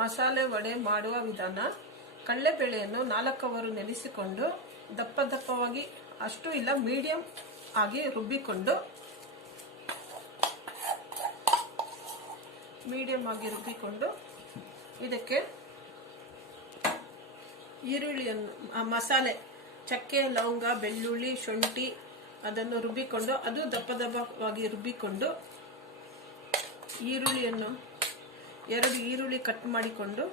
ಮಸಾಲೆ ವಡೆ ಮಾಡುವ ವಿಧಾನ. ಕಡಲೆಬೇಳೆಯನ್ನು 4 ಅವರು ನೆನೆಸಿಕೊಂಡು ದಪ್ಪ ದಪ್ಪವಾಗಿ, ಅಷ್ಟು ಇಲ್ಲ ಮೀಡಿಯಂ ಆಗಿ ರುಬ್ಬಿಕೊಂಡು ಇದಕ್ಕೆ ಈರುಳ್ಳಿಯನ್ನು, ಮಸಾಲೆ ಚಕ್ಕೆ, ಲವಂಗ, ಬೆಳ್ಳುಳ್ಳಿ, ಶುಂಠಿ ಅದನ್ನು ರುಬ್ಬಿಕೊಂಡು, ಅದು ದಪ್ಪ ದಪ್ಪವಾಗಿ ರುಬ್ಬಿಕೊಂಡು, ಈರುಳ್ಳಿಯನ್ನು 2 ಈರುಳ್ಳಿ ಕಟ್ ಮಾಡಿಕೊಂಡು,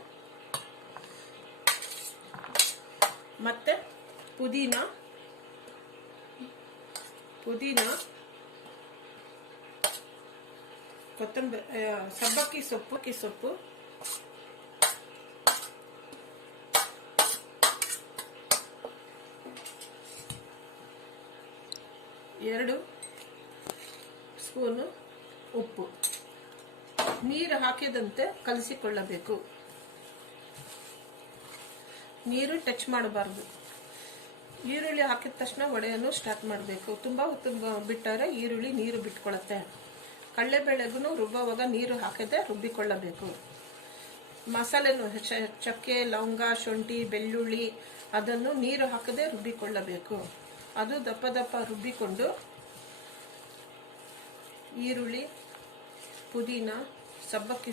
ಮತ್ತೆ ಪುದೀನ, ಕೊತ್ತಂಬರಿ, ಸಬ್ಬಕ್ಕಿ ಸೊಪ್ಪು, ಎರಡು ಸ್ಪೂನು ಉಪ್ಪು, ನೀರು ಹಾಕಿದಂತೆ ಕಲಸಿಕೊಳ್ಳಬೇಕು. ನೀರು ಟಚ್ ಮಾಡಬಾರ್ದು. ಈರುಳ್ಳಿ ಹಾಕಿದ ತಕ್ಷಣ ವಡೆಯನ್ನು ಸ್ಟಾರ್ಟ್ ಮಾಡಬೇಕು. ತುಂಬ ಹೊತ್ತು ಬಿಟ್ಟರೆ ಈರುಳ್ಳಿ ನೀರು ಬಿಟ್ಕೊಳ್ಳುತ್ತೆ. ಕಡಲೆಬೇಳೆಗೂ ರುಬ್ಬುವಾಗ ನೀರು ಹಾಕದೆ ರುಬ್ಬಿಕೊಳ್ಳಬೇಕು. ಮಸಾಲೆನು ಚಕ್ಕೆ, ಲವಂಗ, ಶುಂಠಿ, ಬೆಳ್ಳುಳ್ಳಿ ಅದನ್ನು ನೀರು ಹಾಕದೆ ರುಬ್ಬಿಕೊಳ್ಳಬೇಕು. ಅದು ದಪ್ಪ ದಪ್ಪ ರುಬ್ಬಿಕೊಂಡು ಈರುಳ್ಳಿ, ಪುದೀನ, ಸಬ್ಬಕ್ಕಿ